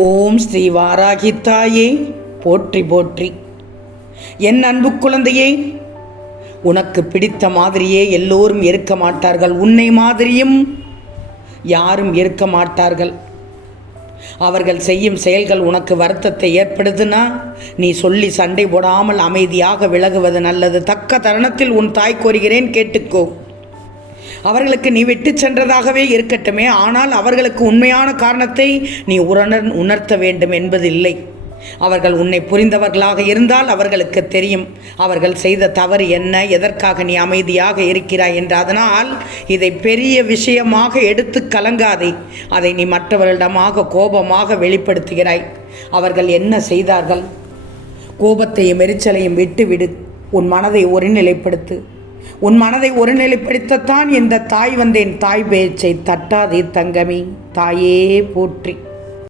ஓம் ஸ்ரீ வாராகி தாயே போற்றி போற்றி. என் அன்பு குழந்தையே உனக்கு பிடித்த மாதிரியே எல்லோரும் இருக்க மாட்டார்கள். உன்னை மாதிரியும் யாரும் இருக்க மாட்டார்கள். அவர்கள் செய்யும் செயல்கள் உனக்கு வருத்தத்தை ஏற்படுதுன்னா நீ சொல்லி சண்டை போடாமல் அமைதியாக விலகுவது நல்லது. தக்க தருணத்தில் உன் தாய் கோருகிறேன் கேட்டுக்கோ. அவர்களுக்கு நீ விட்டு சென்றதாகவே இருக்கட்டுமே. ஆனால் அவர்களுக்கு உண்மையான காரணத்தை நீ உணர் உணர்த்த வேண்டும் என்பதில்லை. அவர்கள் உன்னை புரிந்தவர்களாக இருந்தால் அவர்களுக்கு தெரியும். அவர்கள் செய்த தவறு என்ன எதற்காக நீ அமைதியாக இருக்கிறாய் என்று. அதனால் இதை பெரிய விஷயமாக எடுத்து கலங்காதே. அதை நீ மற்றவர்களிடமாக கோபமாக வெளிப்படுத்துகிறாய். அவர்கள் என்ன செய்தார்கள்? கோபத்தையும் எரிச்சலையும் விட்டுவிடு. உன் மனதை ஒருநிலைப்படுத்து. உன் மனதை ஒருநிலைப்படுத்தத்தான் இந்த தாய் வந்தேன். தாய் பேச்சை தட்டாதே தங்கமி. தாயே போற்றி.